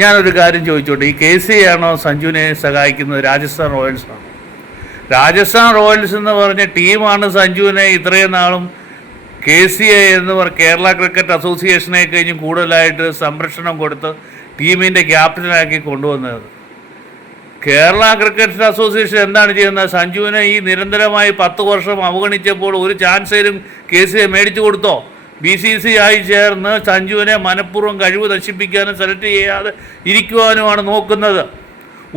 ഞാനൊരു കാര്യം ചോദിച്ചോട്ടെ, ഈ KC ആണോ സഞ്ജുവിനെ സഹായിക്കുന്നത് രാജസ്ഥാൻ റോയൽസാണോ? രാജസ്ഥാൻ റോയൽസ് എന്ന് പറഞ്ഞ ടീമാണ് സഞ്ജുവിനെ ഇത്രയും നാളും KCA എന്ന് കേരള ക്രിക്കറ്റ് അസോസിയേഷനെ കഴിഞ്ഞും കൂടുതലായിട്ട് സംരക്ഷണം കൊടുത്ത് ടീമിൻ്റെ ക്യാപ്റ്റനാക്കി കൊണ്ടുവന്നത്. കേരള ക്രിക്കറ്റ് അസോസിയേഷൻ എന്താണ് ചെയ്യുന്നത്? സഞ്ജുവിനെ ഈ നിരന്തരമായി 10 വർഷം അവഗണിച്ചപ്പോൾ ഒരു ചാൻസേലും KCA മേടിച്ചു കൊടുത്തോ? BCCI ചേർന്ന് സഞ്ജുവിനെ മനഃപൂർവ്വം കഴിവ് നശിപ്പിക്കാനും സെലക്ട് ചെയ്യാതെ ഇരിക്കുവാനുമാണ് നോക്കുന്നത്.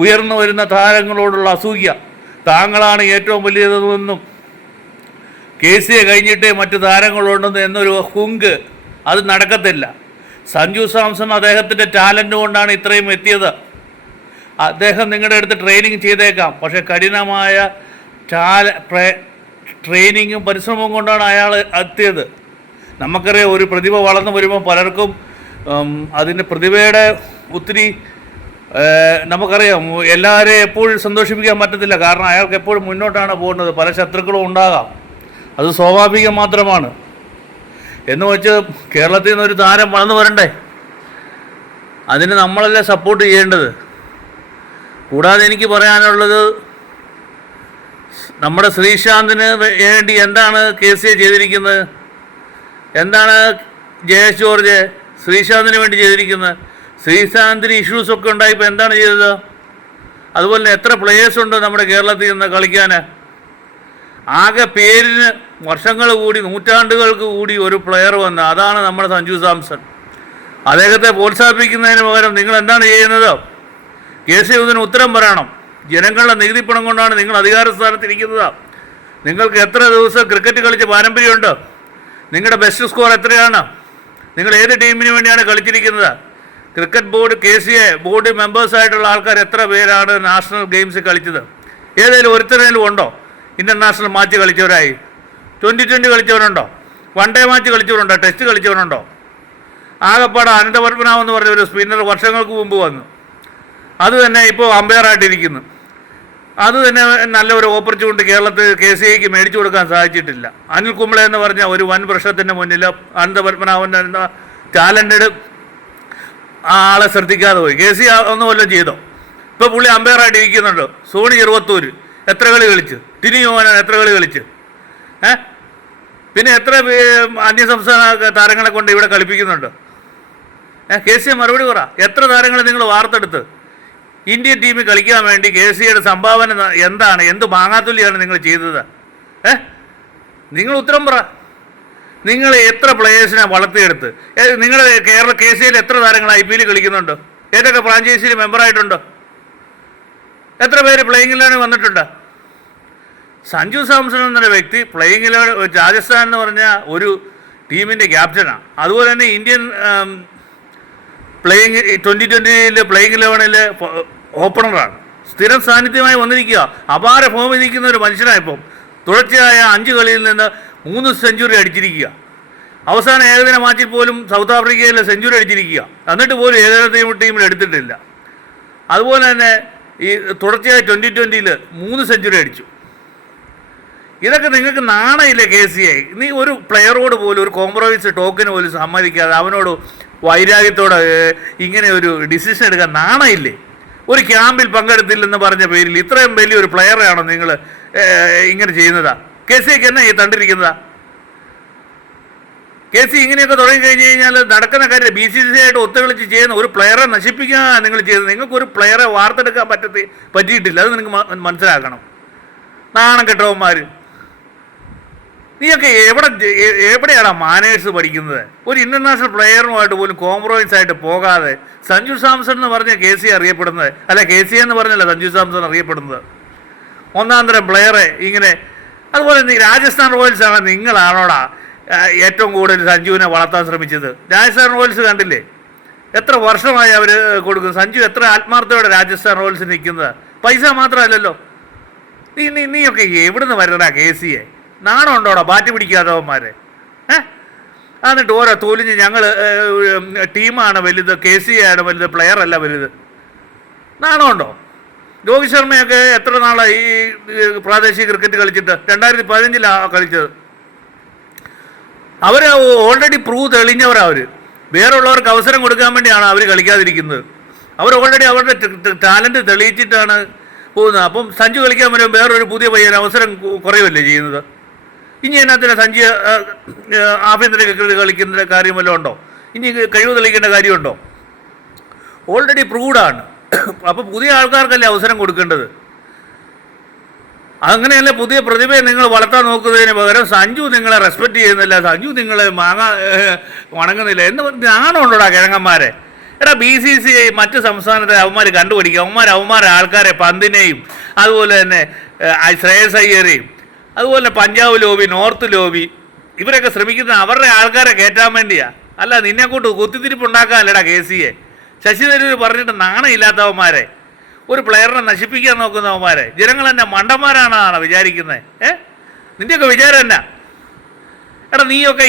ഉയർന്നു വരുന്ന താരങ്ങളോടുള്ള അസൂയ, താങ്കളാണ് ഏറ്റവും വലിയതെന്നും KCA കഴിഞ്ഞിട്ടേ മറ്റു താരങ്ങളുണ്ടെന്ന് എന്നൊരു ഹുങ്ക്, അത് നടക്കത്തില്ല. സഞ്ജു സാംസൺ അദ്ദേഹത്തിൻ്റെ ടാലൻ്റ് കൊണ്ടാണ് ഇത്രയും എത്തിയത്. അദ്ദേഹം നിങ്ങളുടെ അടുത്ത് ട്രെയിനിങ് ചെയ്തേക്കാം, പക്ഷേ കഠിനമായ ട്രെയിനിങ്ങും പരിശ്രമവും കൊണ്ടാണ് അയാൾ എത്തിയത്. നമുക്കറിയാം, ഒരു പ്രതിഭ വളർന്നു വരുമ്പോൾ പലർക്കും അതിൻ്റെ പ്രതിഭയുടെ ഒത്തിരി നമുക്കറിയാം, എല്ലാവരെയും എപ്പോഴും സന്തോഷിപ്പിക്കാൻ പറ്റത്തില്ല. കാരണം അയാൾക്ക് എപ്പോഴും മുന്നോട്ടാണ് പോകുന്നത്. പല ശത്രുക്കളും ഉണ്ടാകാം, അത് സ്വാഭാവികം മാത്രമാണ്. എന്ന് വെച്ച് കേരളത്തിൽ നിന്നൊരു താരം വളർന്നു വരണ്ടേ? അതിന് നമ്മളല്ലേ സപ്പോർട്ട് ചെയ്യേണ്ടത്. കൂടാതെ എനിക്ക് പറയാനുള്ളത്, നമ്മുടെ ശ്രീശാന്തിന് വേണ്ടി എന്താണ് KCA ചെയ്തിരിക്കുന്നത്? എന്താണ് ജയേഷ് ജോർജ് ശ്രീശാന്തിന് വേണ്ടി ചെയ്തിരിക്കുന്നത്? ശ്രീശാന്തിന് ഇഷ്യൂസൊക്കെ ഉണ്ടായപ്പോൾ എന്താണ് ചെയ്തത്? അതുപോലെ തന്നെ എത്ര പ്ലേയേഴ്സുണ്ട് നമ്മുടെ കേരളത്തിൽ നിന്ന് കളിക്കാൻ? ആകെ പേരിന് വർഷങ്ങൾ കൂടി, നൂറ്റാണ്ടുകൾക്ക് കൂടി ഒരു പ്ലെയർ വന്ന്, അതാണ് നമ്മുടെ സഞ്ജു സാംസൺ. അദ്ദേഹത്തെ പ്രോത്സാഹിപ്പിക്കുന്നതിന് പകരം നിങ്ങൾ എന്താണ് ചെയ്യുന്നത്? KCA ഇതിന് ഉത്തരം പറയണം. ജനങ്ങളുടെ നികുതിപ്പണം കൊണ്ടാണ് നിങ്ങൾ അധികാര സ്ഥാനത്തിരിക്കുന്നത്. നിങ്ങൾക്ക് എത്ര ദിവസം ക്രിക്കറ്റ് കളിച്ച പാരമ്പര്യമുണ്ട്? നിങ്ങളുടെ ബെസ്റ്റ് സ്കോർ എത്രയാണ്? നിങ്ങൾ ഏത് ടീമിന് വേണ്ടിയാണ് കളിച്ചിരിക്കുന്നത്? ക്രിക്കറ്റ് ബോർഡ്, KCA ബോർഡ് മെമ്പേഴ്സായിട്ടുള്ള ആൾക്കാർ എത്ര പേരാണ് നാഷണൽ ഗെയിംസ് കളിച്ചത്? ഏതെങ്കിലും ഒരുത്തരേലും ഉണ്ടോ ഇൻ്റർനാഷണൽ മാച്ച് കളിച്ചവരായി? 2020 കളിച്ചവരുണ്ടോ? വൺ ഡേ മാച്ച് കളിച്ചവരുണ്ടോ? ടെസ്റ്റ് കളിച്ചവരുണ്ടോ? ആകെപ്പാട് അനന്തപത്മനാഭൻ എന്ന് പറഞ്ഞ ഒരു സ്പിന്നർ വർഷങ്ങൾക്ക് മുമ്പ് വന്നു. അത് തന്നെ ഇപ്പോൾ അമ്പയറായിട്ടിരിക്കുന്നു. അത് തന്നെ നല്ലൊരു ഓപ്പർച്യൂണിറ്റി കേരളത്തിൽ KCAക്ക് മേടിച്ചു കൊടുക്കാൻ സാധിച്ചിട്ടില്ല. അനിൽ കുംബ്ലെ എന്ന് പറഞ്ഞ ഒരു വൻ പ്രശ്നത്തിൻ്റെ മുന്നിൽ അനന്തപത്മനാഭൻ എന്ന ടാലൻറ്റഡ് ആളെ ശ്രദ്ധിക്കാതെ പോയി. KCA ഒന്നും വല്ലതും ചെയ്തോ? ഇപ്പോൾ പുള്ളി അമ്പയറായിട്ട് ഇരിക്കുന്നുണ്ട്. സോണി ചെറുവത്തൂർ എത്ര കളി കളിച്ച്? ടിനി യോഹനാൻ എത്ര കളി കളിച്ച്? പിന്നെ എത്ര അന്യസംസ്ഥാന താരങ്ങളെ കൊണ്ട് ഇവിടെ കളിപ്പിക്കുന്നുണ്ട്? KCA മറുപടി പറ. എത്ര താരങ്ങളെ നിങ്ങൾ വാർത്തെടുത്ത് ഇന്ത്യൻ ടീമിൽ കളിക്കാൻ വേണ്ടി KCAയുടെ സംഭാവന എന്താണ്? എന്ത് മാങ്ങാത്തുല്യാണ് നിങ്ങൾ ചെയ്തത്? നിങ്ങൾ ഉത്തരം പറ. നിങ്ങൾ എത്ര പ്ലേയേഴ്സിനെ വളർത്തിയെടുത്ത്? നിങ്ങളുടെ KCAയിൽ എത്ര താരങ്ങൾ IPL കളിക്കുന്നുണ്ട്? ഏതൊക്കെ ഫ്രാഞ്ചൈസിയിൽ മെമ്പറായിട്ടുണ്ട്? എത്ര പേര് പ്ലേയിങ് ഇലവനിൽ വന്നിട്ടുണ്ട്? സഞ്ജു സാംസൺ എന്നൊരു വ്യക്തി പ്ലേയിങ് ഇലവൻ, രാജസ്ഥാൻ എന്ന് പറഞ്ഞ ഒരു ടീമിൻ്റെ ക്യാപ്റ്റനാണ്. അതുപോലെ തന്നെ ഇന്ത്യൻ 2020 പ്ലേയിങ് ഇലവനിൽ ഓപ്പണറാണ്. സ്ഥിരം സാന്നിധ്യമായി വന്നിരിക്കുക. അപാര ഫോമിൽ നിൽക്കുന്ന ഒരു മനുഷ്യനായിപ്പം തുടർച്ചയായ 5 കളിയിൽ നിന്ന് 3 സെഞ്ചുറി അടിച്ചിരിക്കുക. അവസാന ഏകദിന മാച്ചിൽ പോലും സൗത്ത് ആഫ്രിക്കയിൽ സെഞ്ചുറി അടിച്ചിരിക്കുക. എന്നിട്ട് പോലും ഏകദിന ടീമിൽ എടുത്തിട്ടില്ല. അതുപോലെ തന്നെ ഈ തുടർച്ചയായ 2020 3 സെഞ്ചുറി അടിച്ചു. ഇതൊക്കെ നിങ്ങൾക്ക് നാണയില്ലേ KCA? നീ ഒരു പ്ലെയറോട് പോലും ഒരു കോംപ്രമൈസ് ടോക്കിന് പോലും സമ്മതിക്കാതെ അവനോട് വൈരാഗ്യത്തോടെ ഇങ്ങനെ ഒരു ഡിസിഷൻ എടുക്കാൻ നാണയില്ലേ? ഒരു ക്യാമ്പിൽ പങ്കെടുത്തില്ലെന്ന് പറഞ്ഞ പേരിൽ ഇത്രയും വലിയൊരു പ്ലെയറാണോ നിങ്ങൾ ഇങ്ങനെ ചെയ്യുന്നതാ? KCAക്ക് എന്നാ ഈ തണ്ടിരിക്കുന്നതാ? KCA ഇങ്ങനെയൊക്കെ തുടങ്ങി കഴിഞ്ഞ് കഴിഞ്ഞാൽ നടക്കുന്ന കാര്യം. BCCI ആയിട്ട് ഒത്തുകളിച്ച് ചെയ്യുന്ന ഒരു പ്ലെയറെ നശിപ്പിക്കാൻ നിങ്ങൾ ചെയ്തത്. നിങ്ങൾക്കൊരു പ്ലെയറെ വാർത്തെടുക്കാൻ പറ്റിയിട്ടില്ല. അത് നിങ്ങൾക്ക് മനസ്സിലാക്കണം. നാണം കെട്ടവന്മാർ. നീയൊക്കെ എവിടെയാണ് മാനേഴ്സ് പഠിക്കുന്നത്? ഒരു ഇൻ്റർനാഷണൽ പ്ലെയറുമായിട്ട് പോലും കോംപ്രമൈസ് ആയിട്ട് പോകാതെ സഞ്ജു സാംസൺ എന്ന് പറഞ്ഞ KCA അറിയപ്പെടുന്നത്, അല്ല KCA എന്ന് പറഞ്ഞല്ല സഞ്ജു സാംസൺ അറിയപ്പെടുന്നത്. ഒന്നാം തരം പ്ലെയറെ ഇങ്ങനെ. അതുപോലെ രാജസ്ഥാൻ റോയൽസ് ആണ് നിങ്ങളാണോടാ ഏറ്റവും കൂടുതൽ സഞ്ജുവിനെ വളർത്താൻ ശ്രമിച്ചത്? രാജസ്ഥാൻ റോയൽസ് കണ്ടില്ലേ എത്ര വർഷമായി അവർ കൊടുക്കും? സഞ്ജു എത്ര ആത്മാർത്ഥയോടെ രാജസ്ഥാൻ റോയൽസിൽ നിൽക്കുന്നത്? പൈസ മാത്രമല്ലല്ലോ. നീയൊക്കെ എവിടുന്ന് വരണടാ KCA? നാണം ഉണ്ടോടാ ബാറ്റ് പിടിക്കാത്തവന്മാരെ? എന്നിട്ട് ഓരോ തോലിഞ്ഞ് ഞങ്ങൾ ടീമാണ് വലുത്, KCA ആണ് വലുത്, പ്ലെയറല്ല വലുത്. നാണമുണ്ടോ? രോഹിത് ശർമ്മയൊക്കെ എത്ര നാളായി ഈ പ്രാദേശിക ക്രിക്കറ്റ് കളിച്ചിട്ട്? 2015 കളിച്ചത്. അവർ ഓൾറെഡി പ്രൂവ് തെളിഞ്ഞവരാണ്. അവർ വേറുള്ളവർക്ക് അവസരം കൊടുക്കാൻ വേണ്ടിയാണ് അവർ കളിക്കാതിരിക്കുന്നത്. അവർ ഓൾറെഡി അവരുടെ ടാലൻറ്റ് തെളിയിച്ചിട്ടാണ് പോകുന്നത്. അപ്പം സഞ്ജു കളിക്കാൻ വരുമ്പോൾ വേറൊരു പുതിയ പയ്യന് അവസരം കുറയുമല്ലേ ചെയ്യുന്നത്? ഇനി അതിനകത്തിന് സഞ്ജു ആഭ്യന്തര ക്രിക്കറ്റ് കളിക്കുന്ന കാര്യം വല്ലതും ഉണ്ടോ? ഇനി കഴിവ് തെളിയിക്കേണ്ട കാര്യമുണ്ടോ? ഓൾറെഡി പ്രൂവ്ഡാണ്. അപ്പോൾ പുതിയ ആൾക്കാർക്കല്ലേ അവസരം കൊടുക്കേണ്ടത്. അങ്ങനെയല്ല പുതിയ പ്രതിഭയെ നിങ്ങൾ വളർത്താൻ നോക്കുന്നതിന് പകരം സഞ്ജു നിങ്ങളെ റെസ്പെക്റ്റ് ചെയ്യുന്നില്ല, സഞ്ജു നിങ്ങളെ വണങ്ങുന്നില്ല എന്ന് ഞാനുണ്ടോടാ കിഴങ്ങന്മാരെ. എടാ BCCI മറ്റ് സംസ്ഥാനത്തെ അവന്മാർ കണ്ടുപിടിക്കുക. അവന്മാരെ ആൾക്കാരെ പന്തിനെയും അതുപോലെ തന്നെ ശ്രേയസ് അയ്യരെയും അതുപോലെ പഞ്ചാബ് ലോബി, നോർത്ത് ലോബി ഇവരൊക്കെ ശ്രമിക്കുന്ന അവരുടെ ആൾക്കാരെ കയറ്റാൻ വേണ്ടിയാ. അല്ല നിന്നെക്കൊണ്ട് കുത്തിത്തിരിപ്പുണ്ടാക്കാനല്ലടാ KCA. ശശി തരൂർ പറഞ്ഞിട്ട് നാണമില്ലാത്തവന്മാരെ, ഒരു പ്ലെയറിനെ നശിപ്പിക്കാൻ നോക്കുന്നവന്മാരെ ജനങ്ങൾ തന്നെ മണ്ടന്മാരാണെന്നാണ് വിചാരിക്കുന്നത്. നിൻ്റെയൊക്കെ വിചാരം എന്നാ? എടാ നീയൊക്കെ